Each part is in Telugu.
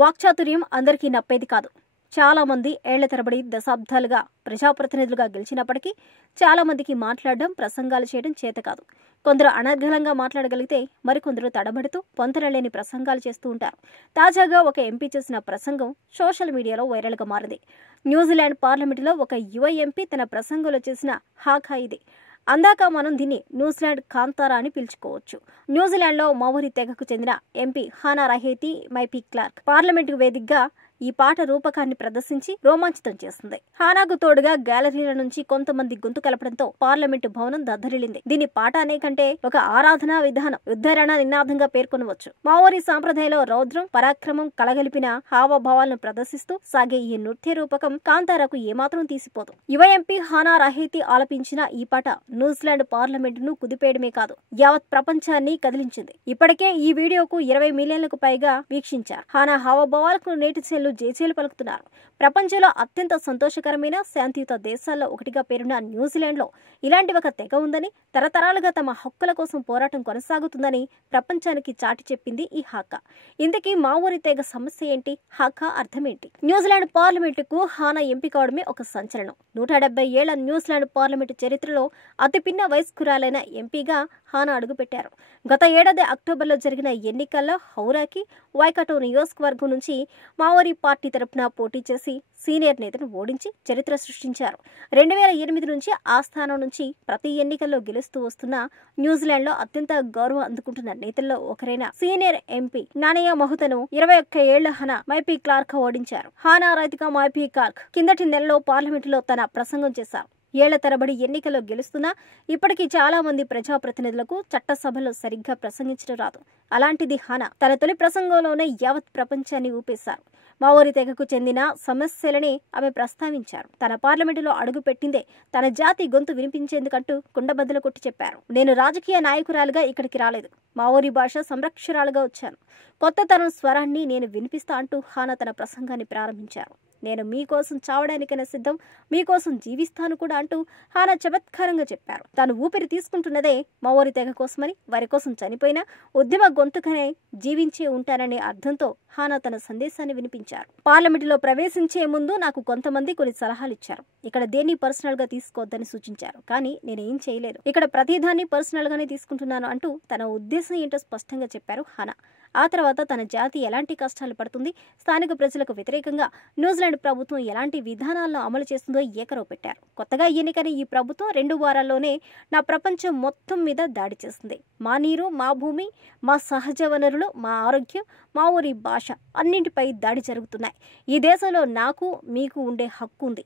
వాక్చాతుర్యం అందరికీ నప్పేది కాదు. చాలా మంది ఏళ్ల తరబడి దశాబ్దాలుగా ప్రజాప్రతినిధులుగా గెలిచినప్పటికీ చాలా మందికి మాట్లాడడం, ప్రసంగాలు చేయడం చేత కాదు. కొందరు అనర్గళంగా మాట్లాడగలిగితే మరికొందరు తడబడుతూ పొంతనలేని ప్రసంగాలు చేస్తూ ఉంటారు. తాజాగా ఒక ఎంపీ చేసిన ప్రసంగం సోషల్ మీడియాలో వైరల్గా మారింది. న్యూజిలాండ్ పార్లమెంటులో ఒక యువ ఎంపీ తన ప్రసంగంలో చేసిన హాకా ఇది. అందాక మనం దీన్ని న్యూజిలాండ్ కాంతారా అని పిలుచుకోవచ్చు. న్యూజిలాండ్లో మావోరీ తెగకు చెందిన ఎంపీ హానా రహేతి మైపీ క్లార్క్ పార్లమెంటు వేదికగా ఈ పాట రూపకాన్ని ప్రదర్శించి రోమాంచితం చేస్తుంది. హానాకు తోడుగా గ్యాలరీల నుంచి కొంతమంది గొంతు కలపడంతో పార్లమెంటు భవనం దద్దరిల్లింది. దీని పాట అనే కంటే ఒక ఆరాధనా విధానం, యుద్ధరణ నినాదంగా పేర్కొనవచ్చు. మావోరీ సాంప్రదాయంలో రౌద్రం, పరాక్రమం కలగలిపిన హావభావాలను ప్రదర్శిస్తూ సాగే ఈ నృత్య రూపకం కాంతారాకు ఏమాత్రం తీసిపోదు. యువ ఎంపీ హానా రహేతి ఆలపించిన ఈ పాట న్యూజిలాండ్ పార్లమెంటును కుదిపేయడమే కాదు, యావత్ ప్రపంచాన్ని కదిలించింది. ఇప్పటికే ఈ వీడియోకు 20 మిలియన్లకు పైగా వీక్షించారు. హానా హావభావాలకు నేటిజన్లు జేజేలు పలుకుతున్నారు. ప్రపంచంలో అత్యంత సంతోషకరమైన శాంతియుత దేశాల్లో ఒకటిగా పేరున్న న్యూజిలాండ్లో ఇలాంటి ఒక తెగ ఉందని, తరతరాలుగా తమ హక్కుల కోసం పోరాటం కొనసాగుతుందని ప్రపంచానికి చాటి చెప్పింది ఈ హాకా. ఇంతకీ మావోరీ తెగ సమస్య ఏంటి? హాకా అర్థమేంటి? న్యూజిలాండ్ పార్లమెంటుకు హానా ఎంపిక కావడమే ఒక సంచలనం. 170 ఏళ్ల న్యూజిలాండ్ పార్లమెంటు చరిత్రలో అతి పిన్న వయస్కురాలైన ఎంపీగా హానా అడుగుపెట్టారు. గత ఏడాది అక్టోబర్లో జరిగిన ఎన్నికల్లో హౌరాకి వైకాటో నియోజకవర్గం నుంచి మావోరీ పార్టీ తరపున పోటీ చేసి సీనియర్ నేతను ఓడించి చరిత్ర సృష్టించారు. 2008 నుంచి ఆ స్థానం నుంచి ప్రతి ఎన్నికల్లో గెలుస్తూ వస్తున్న న్యూజిలాండ్లో అత్యంత గౌరవం అందుకుంటున్న నేతల్లో ఒకరైన సీనియర్ ఎంపీ నానియా మహుతను 21 ఏళ్ల హానా మైపీ క్లార్క్ ఓడించారు. హానా రైతుగా మైపీ క్లార్క్ కిందటి నెలలో పార్లమెంటులో తన ప్రసంగం చేశారు. ఏళ్ల తరబడి ఎన్నికల్లో గెలుస్తున్నా ఇప్పటికీ చాలా మంది ప్రజాప్రతినిధులకు చట్టసభలో సరిగ్గా ప్రసంగించడం రాదు. అలాంటిది హానా తన తొలి ప్రసంగంలోనే యావత్ ప్రపంచాన్ని ఊపేశారు. మావోరీ తెగకు చెందిన సమస్యలని ఆమె ప్రస్తావించారు. తన పార్లమెంటులో అడుగు పెట్టిందే తన జాతి గొంతు వినిపించేందుకంటూ కుండబద్దలు కొట్టి చెప్పారు. నేను రాజకీయ నాయకురాలుగా ఇక్కడికి రాలేదు, మావోరీ భాష సంరక్షకురాలుగా వచ్చాను. కొత్త తరం స్వరాన్ని నేను వినిపిస్తా అంటూ హానా తన ప్రసంగాన్ని ప్రారంభించారు. నేను మీకోసం చావడానికైనా సిద్ధం, మీకోసం జీవిస్తాను కూడా అంటూ హానా చమత్కారంగా చెప్పారు. తాను ఊపిరి తీసుకుంటున్నదే మావోరీ తెగ కోసమని, వారి కోసం చనిపోయినా ఉద్యమ గొంతుకనే జీవించే ఉంటాననే అర్థంతో హానా తన సందేశాన్ని వినిపించారు. పార్లమెంటులో ప్రవేశించే ముందు నాకు కొంతమంది కొన్ని సలహాలు ఇచ్చారు. ఇక్కడ దేన్ని పర్సనల్ గా తీసుకోవద్దని సూచించారు. కానీ నేనేం చేయలేదు, ఇక్కడ ప్రతిదాన్ని పర్సనల్ గానే తీసుకుంటున్నాను అంటూ తన ఉద్దేశం ఏంటో స్పష్టంగా చెప్పారు హానా. ఆ తర్వాత తన జాతి ఎలాంటి కష్టాలు పడుతుంది, స్థానిక ప్రజలకు వ్యతిరేకంగా న్యూజిలాండ్ ప్రభుత్వం ఎలాంటి విధానాలను అమలు చేస్తుందో ఏకరవు పెట్టారు. కొత్తగా ఎన్నికైన ఈ ప్రభుత్వం 2 వారాల్లోనే నా ప్రపంచం మొత్తం మీద దాడి చేస్తుంది. మా నీరు, మా భూమి, మా సహజ వనరులు, మా ఆరోగ్యం, మావోరీ భాష అన్నింటిపై దాడి జరుగుతున్నాయి. ఈ దేశంలో నాకు, మీకు ఉండే హక్కు ఉంది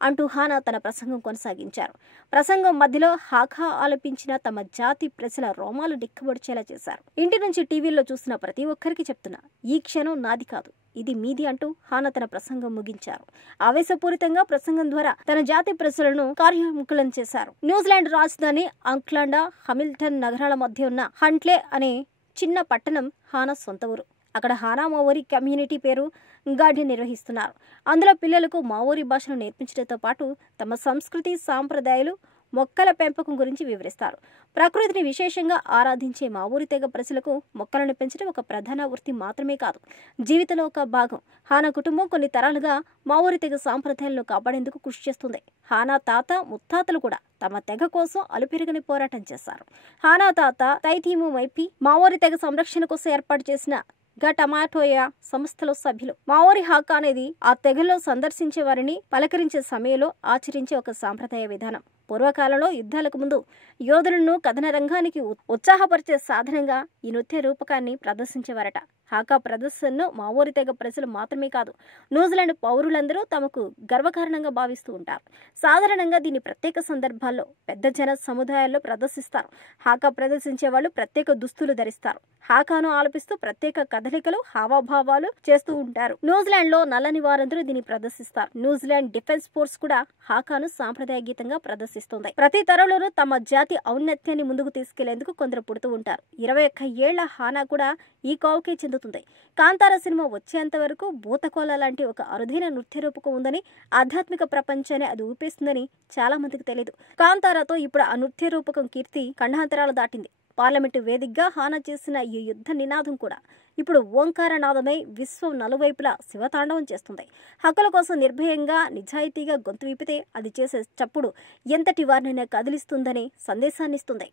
అంటూ హానా తన ప్రసంగం కొనసాగించారు. ప్రసంగం మధ్యలో హాకా ఆలపించిన తమ జాతి ప్రజల రోమాలు నిక్కబొడిచేలా చేశారు. ఇంటి నుంచి టీవీల్లో చూసిన ప్రతి ఒక్కరికి చెప్తున్నా, ఈ క్షణం నాది కాదు, ఇది మీది అంటూ హానా తన ప్రసంగం ముగించారు. ఆవేశపూరితంగా ప్రసంగం ద్వారా తన జాతి ప్రజలను కార్యోన్ముఖులం చేశారు. న్యూజిలాండ్ రాజధాని ఆక్లాండ్, హామిల్టన్ నగరాల మధ్య ఉన్న హంట్లే అనే చిన్న పట్టణం హానా సొంత ఊరు. అక్కడ హానా మావోరీ కమ్యూనిటీ పేరు గార్డెన్ నిర్వహిస్తున్నారు. అందులో పిల్లలకు మావోరీ భాషను నేర్పించడంతో పాటు తమ సంస్కృతి, సాంప్రదాయాలు, మొక్కల పెంపకం గురించి వివరిస్తారు. ప్రకృతిని విశేషంగా ఆరాధించే మావోరీ తెగ ప్రజలకు మొక్కలను పెంచడం ఒక ప్రధాన వృత్తి మాత్రమే కాదు, జీవితంలో ఒక భాగం. హానా కుటుంబం కొన్ని తరాలుగా మావోరీ తెగ సాంప్రదాయాలను కాపాడేందుకు కృషి చేస్తుంది. హానా తాత, ముత్తాతలు కూడా తమ తెగ కోసం అలుపెరగని పోరాటం చేశారు. హానా తాత తైతీము మైపీ మావోరీ తెగ సంరక్షణ కోసం ఏర్పాటు చేసిన టమాటోయా సంస్థలో సభ్యులు. మావోరీ హాకా అనేది ఆ తెగలో సందర్శించే వారిని పలకరించే సమయంలో ఆచరించే ఒక సాంప్రదాయ విధానం. పూర్వకాలంలో యుద్ధాలకు ముందు యోధులను కథన రంగానికి ఉత్సాహపరిచే సాధనంగా ఈ నృత్య రూపకాన్ని ప్రదర్శించేవారట. హాకా ప్రదర్శనను మావోరీ తెగ ప్రజలు మాత్రమే కాదు, న్యూజిలాండ్ పౌరులందరూ తమకు గర్వకారణంగా భావిస్తూ ఉంటారు. సాధారణంగా దీన్ని ప్రత్యేక సందర్భాల్లో పెద్ద జన సముదాయాల్లో ప్రదర్శిస్తారు. హాకా ప్రదర్శించే వాళ్ళు ప్రత్యేక దుస్తులు ధరిస్తారు. హాకాను ఆలపిస్తూ ప్రత్యేక కదలికలు, హావభావాలు చేస్తూ ఉంటారు. న్యూజిలాండ్ లో నల్లని వారందరూ దీన్ని ప్రదర్శిస్తారు. న్యూజిలాండ్ డిఫెన్స్ ఫోర్స్ కూడా హాకాను సాంప్రదాయ గీతంగా ప్రదర్శిస్తుంది. ప్రతి తరంలోనూ తమ జాతి ఔన్నత్యాన్ని ముందుకు తీసుకెళ్లేందుకు కొందరు పుడుతూ ఉంటారు. 21 ఏళ్ల హానా కూడా ఈ కోవకే చెందుతుంది. కాంతారా సినిమా వచ్చేంత వరకు భూతకోల లాంటి ఒక అరుదైన నృత్య రూపకం ఉందని, ఆధ్యాత్మిక ప్రపంచాన్ని అది ఊపేస్తుందని చాలా మందికి తెలియదు. కాంతారాతో ఇప్పుడు ఆ నృత్య రూపకం కీర్తి ఖండాంతరాలు దాటింది. పార్లమెంటు వేదికగా హానా చేసిన ఈ యుద్ధ నినాదం కూడా ఇప్పుడు ఓంకారనాదమై విశ్వం నలువైపులా శివతాండవం చేస్తుంది. హక్కుల కోసం నిర్భయంగా నిజాయితీగా గొంతు విప్పితే అది చేసే చప్పుడు ఎంతటి వారినైనా కదిలిస్తుందనే సందేశాన్నిస్తుంది.